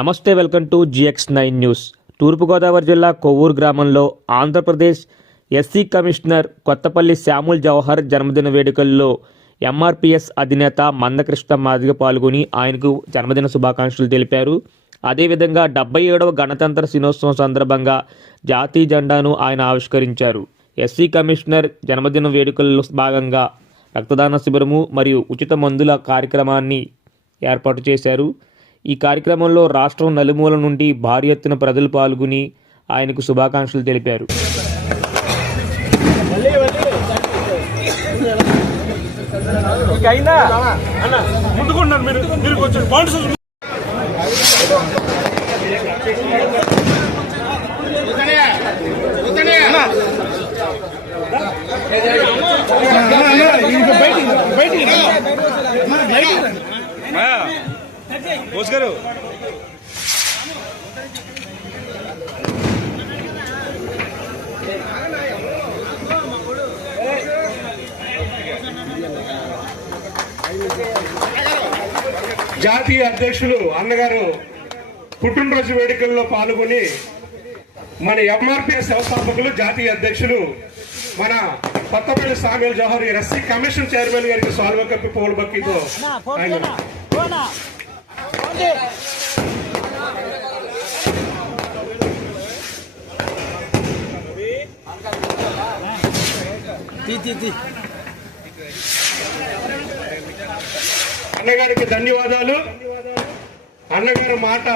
నమస్తే welcome to GX nine news. Turpu Godavari జిల్లా కొవ్వూరు గ్రామంలో Andhra Pradesh SC commissioner Kothapalli Samuel Jawahar జన్మదిన వేడుకల్లో ఎంఆర్పిఎస్ అధినేత మందకృష్ణ మాదిగ పాల్గొని ఆయనకు జన్మదిన శుభాకాంక్షలు తెలిపారు. అదేవిధంగా డెబ్బై ఏడవ గణతంత్ర దినోత్సవం సందర్భంగా జాతీయ జెండాను ఆయన ఆవిష్కరించారు. ఎస్సీ కమిషనర్ జన్మదిన వేడుకల్లో భాగంగా రక్తదాన శిబిరము మరియు ఉచిత మందుల కార్యక్రమాన్ని ఏర్పాటు చేశారు. ఈ కార్యక్రమంలో రాష్ట్రం నలుమూల నుండి భారీ ఎత్తున ప్రజలు పాల్గొని ఆయనకు శుభాకాంక్షలు తెలిపారు. అన్న జాతీయ అధ్యక్షులు అన్నగారు పుట్టినరోజు వేడుకల్లో పాల్గొని మన ఎంఆర్పిఎస్ వ్యవస్థాపకులు జాతీయ అధ్యక్షులు మన Kothapalli Samuel Jawahar SC commission chairman గారికి సాల్వ కప్పి పూల బక్కితో ఆయన. అన్నగారికి ధన్యవాదాలు. అన్నగారి మాట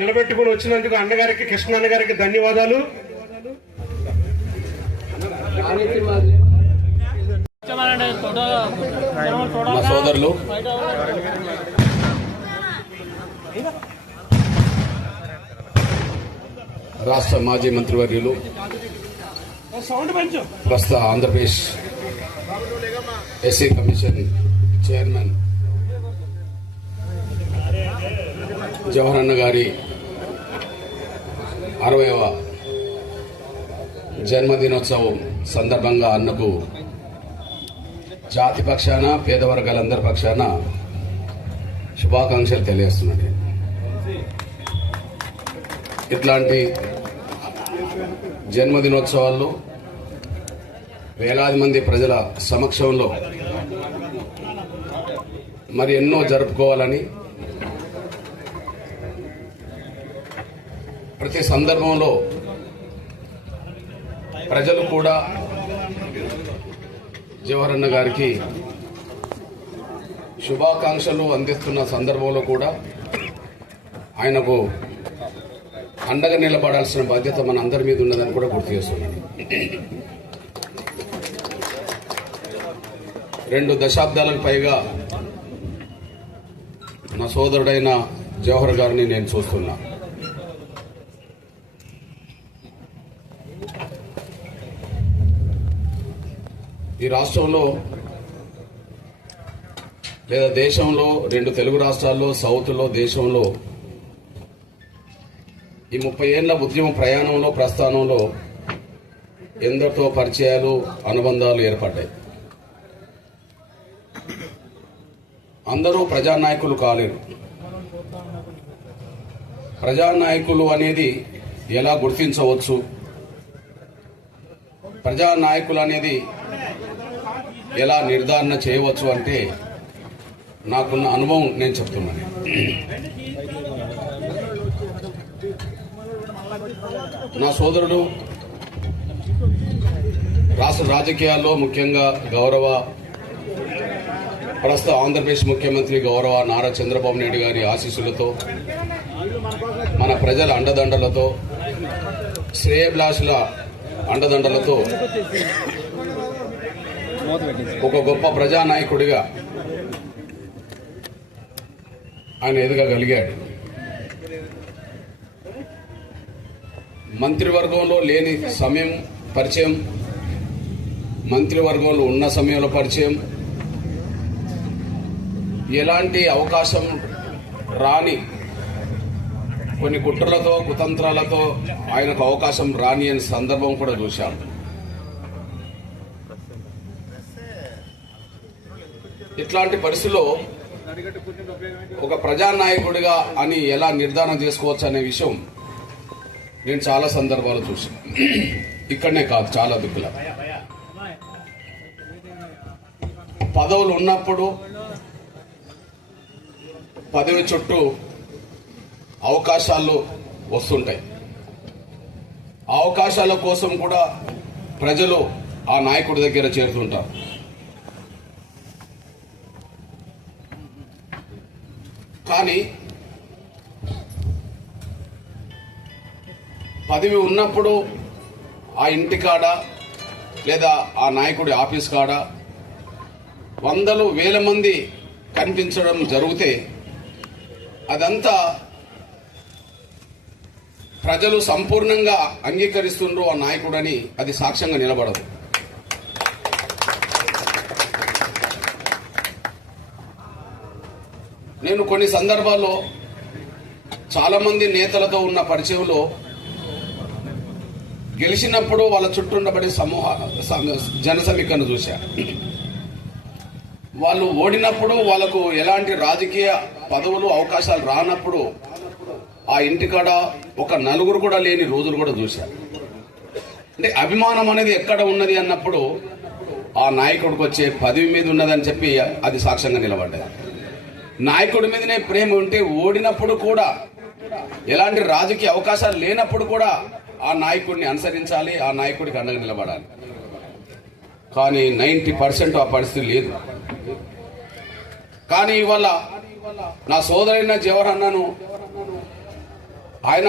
నిలబెట్టుకుని వచ్చినందుకు అన్నగారికి కృష్ణ అన్నగారికి ధన్యవాదాలు. మా సోదరులు. రాష్ట్ర మాజీ మంత్రివర్యులు ప్రస్తుత Andhra Pradesh SC commission chairman Jawahar అన్న గారి అరవైవ జన్మదినోత్సవం సందర్భంగా అన్నకు జాతి పక్షాన పేదవర్గాలందరి పక్షాన శుభాకాంక్షలు తెలియజేస్తున్నాను. ఇట్లాంటి జన్మదినోత్సవాల్లో వేలాది మంది ప్రజల సమక్షంలో మరి ఎన్నో జరుపుకోవాలని ప్రతి సందర్భంలో ప్రజలు కూడా జవహరన్న గారికి శుభాకాంక్షలు అందిస్తున్న సందర్భంలో కూడా ఆయనకు అండగా నిలబడాల్సిన బాధ్యత మన అందరి మీద ఉన్నదని కూడా గుర్తు చేస్తున్నాను. రెండు దశాబ్దాలకు పైగా నా సోదరుడైన జవహర్ గారిని నేను చూస్తున్నా. ఈ రాష్ట్రంలో లేదా దేశంలో రెండు తెలుగు రాష్ట్రాల్లో సౌత్లో దేశంలో ఈ ముప్పై ఏళ్ళ ఉద్యమ ప్రయాణంలో ప్రస్థానంలో ఎందరితో పరిచయాలు అనుబంధాలు ఏర్పడ్డాయి. అందరూ ప్రజానాయకులు కాలేరు. ప్రజానాయకులు అనేది ఎలా గుర్తించవచ్చు? ప్రజానాయకులు అనేది ఎలా నిర్ధారణ చేయవచ్చు అంటే నాకున్న అనుభవం నేను చెప్తున్నాను. నా సోదరుడు రాష్ట్ర రాజకీయాల్లో ముఖ్యంగా గౌరవ ప్రస్తుత ఆంధ్రప్రదేశ్ ముఖ్యమంత్రి గౌరవ నారా చంద్రబాబు నాయుడు గారి ఆశీస్సులతో మన ప్రజల అండదండలతో శ్రేయభిలాషుల అండదండలతో ఒక గొప్ప ప్రజానాయకుడిగా ఆయన ఎదగగలిగాడు. మంత్రివర్గంలో లేని సమయం పరిచయం మంత్రివర్గంలో ఉన్న సమయంలో పరిచయం. ఎలాంటి అవకాశం రాని కొన్ని కుట్రలతో కుతంత్రాలతో ఆయనకు అవకాశం రాని అనే సందర్భం కూడా చూశాం. ఇట్లాంటి పరిస్థితుల్లో ఒక ప్రజానాయకుడిగా అని ఎలా నిర్ధారణ చేసుకోవచ్చు అనే విషయం నేను చాలా సందర్భాలు చూసాను. ఇక్కడనే కాదు చాలా దిక్కుల. పదవులు ఉన్నప్పుడు పదవి చుట్టూ అవకాశాలు వస్తుంటాయి. ఆ అవకాశాల కోసం కూడా ప్రజలు ఆ నాయకుడి దగ్గర చేరుతుంటారు. కానీ పదవి ఉన్నప్పుడు ఆ ఇంటి కాడ లేదా ఆ నాయకుడి ఆఫీస్ కాడ వందలు వేల మంది కనిపించడం జరిగితే అదంతా ప్రజలు సంపూర్ణంగా అంగీకరిస్తుండ్రు ఆ నాయకుడని అది సాక్ష్యంగా నిలబడదు. నేను కొన్ని సందర్భాల్లో చాలామంది నేతలతో ఉన్న పరిచయంలో గెలిచినప్పుడు వాళ్ళ చుట్టూ ఉండబడే సమూహ జన సమీకరణ చూశా. వాళ్ళు ఓడినప్పుడు వాళ్ళకు ఎలాంటి రాజకీయ పదవులు అవకాశాలు రానప్పుడు ఆ ఇంటికాడ ఒక నలుగురు కూడా లేని రోజులు కూడా చూశారు అంటే అభిమానం అనేది ఎక్కడ ఉన్నది అన్నప్పుడు ఆ నాయకుడికి వచ్చే పదవి మీద ఉన్నదని చెప్పి అది సాక్ష్యంగా నిలబడ్డది. నాయకుడి మీదనే ప్రేమ ఉంటే ఓడినప్పుడు కూడా ఎలాంటి రాజకీయ అవకాశాలు లేనప్పుడు కూడా ఆ నాయకుడిని అనుసరించాలి ఆ నాయకుడికి అండగా నిలబడాలి. కానీ నైంటీ పర్సెంట్ ఆ పరిస్థితి లేదు. కానీ ఇవాళ నా సోదరైన జవహర్ అన్నను ఆయన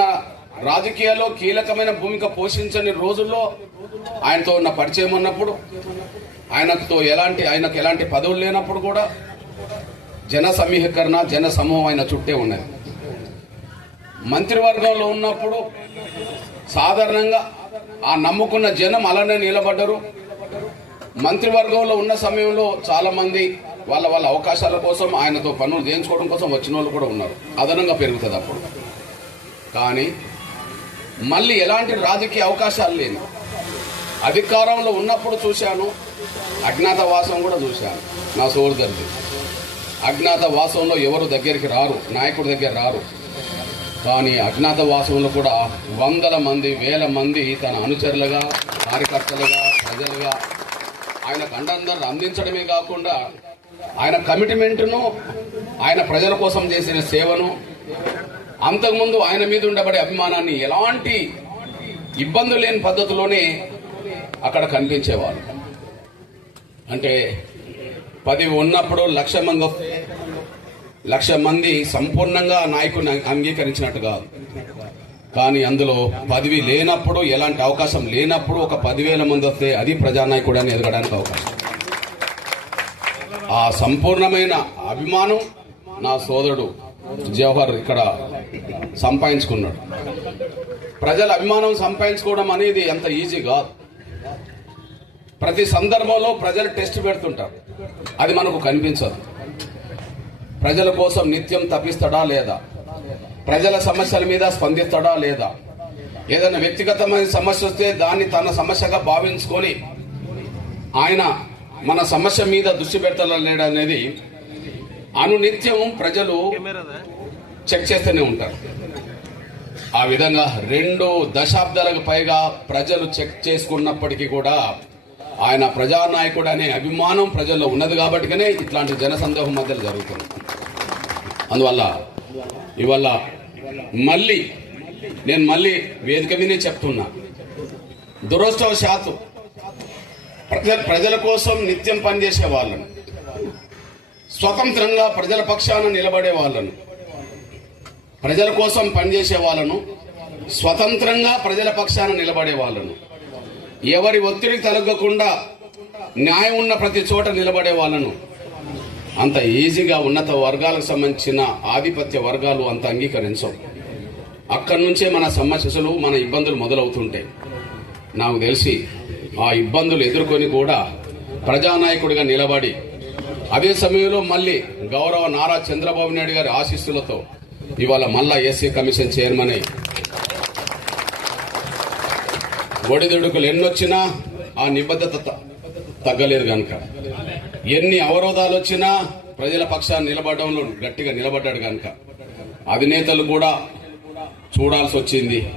రాజకీయాల్లో కీలకమైన భూమిక పోషించని రోజుల్లో ఆయనతో ఉన్న పరిచయం ఉన్నప్పుడు ఆయనతో ఎలాంటి ఆయనకు ఎలాంటి పదవులు లేనప్పుడు కూడా జన సమీకరణ జన సమూహం ఆయన చుట్టే ఉన్నది మంత్రివర్గంలో ఉన్నప్పుడు సాధారణంగా ఆ నమ్ముకున్న జనం అలానే నిలబడ్డరు. మంత్రివర్గంలో ఉన్న సమయంలో చాలా మంది వాళ్ళ వాళ్ళ అవకాశాల కోసం ఆయనతో పనులు చేయించుకోవడం కోసం వచ్చిన వాళ్ళు కూడా ఉన్నారు. అదనంగా పెరుగుతుంది అప్పుడు. కానీ మళ్ళీ ఎలాంటి రాజకీయ అవకాశాలు లేని అధికారంలో ఉన్నప్పుడు చూశాను అజ్ఞాతవాసం కూడా చూశాను. నా సోదరుది అజ్ఞాతవాసంలో ఎవరు దగ్గరికి రారు నాయకుడి దగ్గర రారు. కానీ అజ్ఞాతవాసంలో కూడా వందల మంది వేల మంది తన అనుచరులుగా కార్యకర్తలుగా ప్రజలుగా ఆయన అండందరూ అందించడమే కాకుండా ఆయన కమిట్మెంట్ను ఆయన ప్రజల కోసం చేసిన సేవను అంతకుముందు ఆయన మీద ఉండబడే అభిమానాన్ని ఎలాంటి ఇబ్బందులు లేని పద్ధతిలోనే అక్కడ కనిపించేవారు. అంటే పది ఉన్నప్పుడు లక్ష మంది వస్తే లక్ష మంది సంపూర్ణంగా నాయకుడిని అంగీకరించినట్టు కాదు. కానీ అందులో పదవి లేనప్పుడు ఎలాంటి అవకాశం లేనప్పుడు ఒక పదివేల మంది వస్తే అది ప్రజానాయకుడు అని ఎదగడానికి అవకాశం. ఆ సంపూర్ణమైన అభిమానం నా సోదరుడు జవహర్ ఇక్కడ సంపాదించుకున్నాడు. ప్రజల అభిమానం సంపాదించుకోవడం అనేది అంత ఈజీ కాదు. ప్రతి సందర్భంలో ప్రజలు టెస్ట్ పెడుతుంటారు. అది మనకు కనిపించదు. ప్రజల కోసం నిత్యం తప్పిస్తాడా లేదా? ప్రజల సమస్యల మీద స్పందిస్తాడా లేదా? ఏదైనా వ్యక్తిగతమైన సమస్య వస్తే దాన్ని తన సమస్యగా భావించుకొని ఆయన మన సమస్య మీద దృష్టి పెట్టలేడనేది అనునిత్యం ప్రజలు చెక్ చేస్తూనే ఉంటారు. ఆ విధంగా రెండు దశాబ్దాలకు పైగా ప్రజలు చెక్ చేసుకున్నప్పటికీ కూడా ఆయన ప్రజానాయకుడు అనే అభిమానం ప్రజల్లో ఉన్నది కాబట్టినే ఇట్లాంటి జనసందేహం మధ్యలో జరుగుతుంది. అందువల్ల ఇవల్ల మళ్ళీ నేను మళ్ళీ వేదిక మీదే చెప్తున్నా. దురదృష్టవశాత్తు ప్రజల ప్రజల కోసం నిత్యం పనిచేసే వాళ్ళను స్వతంత్రంగా ప్రజల పక్షాన నిలబడే వాళ్ళను ప్రజల కోసం పనిచేసే వాళ్ళను స్వతంత్రంగా ప్రజల పక్షాన నిలబడే వాళ్ళను ఎవరి ఒత్తిడి తలగకుండా న్యాయం ఉన్న ప్రతి చోట నిలబడే వాళ్ళను. అంత ఈజీగా ఉన్నత వర్గాలకు సంబంధించిన ఆధిపత్య వర్గాలు అంత అంగీకరించవు. అక్కడి నుంచే మన సమస్యలు మన ఇబ్బందులు మొదలవుతుంటాయి నాకు తెలిసి ఆ ఇబ్బందులు ఎదుర్కొని కూడా ప్రజానాయకుడిగా నిలబడి అదే సమయంలో మళ్ళీ గౌరవ నారా చంద్రబాబు నాయుడు గారి ఆశీస్సులతో ఇవాళ మళ్ళా ఎస్సీ కమిషన్ చైర్మన్ అయి ఒడిదుడుకులు ఎన్నొచ్చినా ఆ నిబద్ధత త- తగ్గలేదు కనుక ఎన్ని అవరోధాలు వచ్చినా ప్రజల పక్షాన్ని నిలబడడంలో గట్టిగా నిలబడ్డాడు కనుక అధినేతలు కూడా చూడాల్సి వచ్చింది.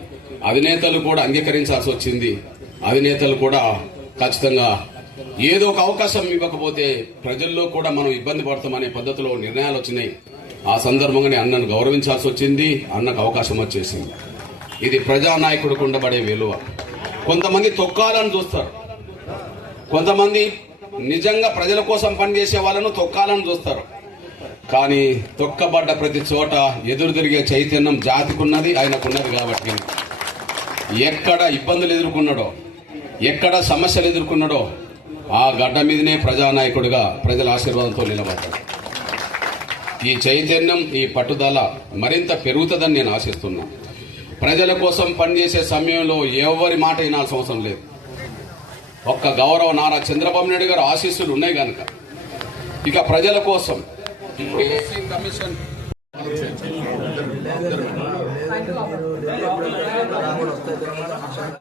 అధినేతలు కూడా అంగీకరించాల్సి వచ్చింది. అధినేతలు కూడా ఖచ్చితంగా ఏదో ఒక అవకాశం ఇవ్వకపోతే ప్రజల్లో కూడా మనం ఇబ్బంది పడతామనే పద్ధతిలో నిర్ణయాలు వచ్చినాయి. ఆ సందర్భంగానే అన్నను గౌరవించాల్సి వచ్చింది. అన్నకు అవకాశం వచ్చేసింది. ఇది ప్రజానాయకుడికి ఉండబడే విలువ. కొంతమంది తొక్కాలని చూస్తారు. కొంతమంది నిజంగా ప్రజల కోసం పనిచేసే వాళ్ళను తొక్కాలని చూస్తారు. కానీ తొక్కబడ్డ ప్రతి చోట ఎదురు తిరిగే చైతన్యం జాతికున్నది ఆయనకున్నది కాబట్టి. ఎక్కడ ఇబ్బందులు ఎదుర్కొన్నాడో ఎక్కడ సమస్యలు ఎదుర్కొన్నాడో ఆ గడ్డ మీదనే ప్రజానాయకుడిగా ప్రజల ఆశీర్వాదంతో నిలబడ్డాడు. ఈ చైతన్యం ఈ పట్టుదల మరింత పెరుగుతుందని నేను ఆశిస్తున్నాను. ప్రజల కోసం పనిచేసే సమయంలో ఎవరి మాట వినాల్సిన అవసరం లేదు. ఒక్క గౌరవ నారా చంద్రబాబు నాయుడు గారు ఆశీస్సులు ఉన్నాయి కనుక ఇక ప్రజల కోసం. కమిషన్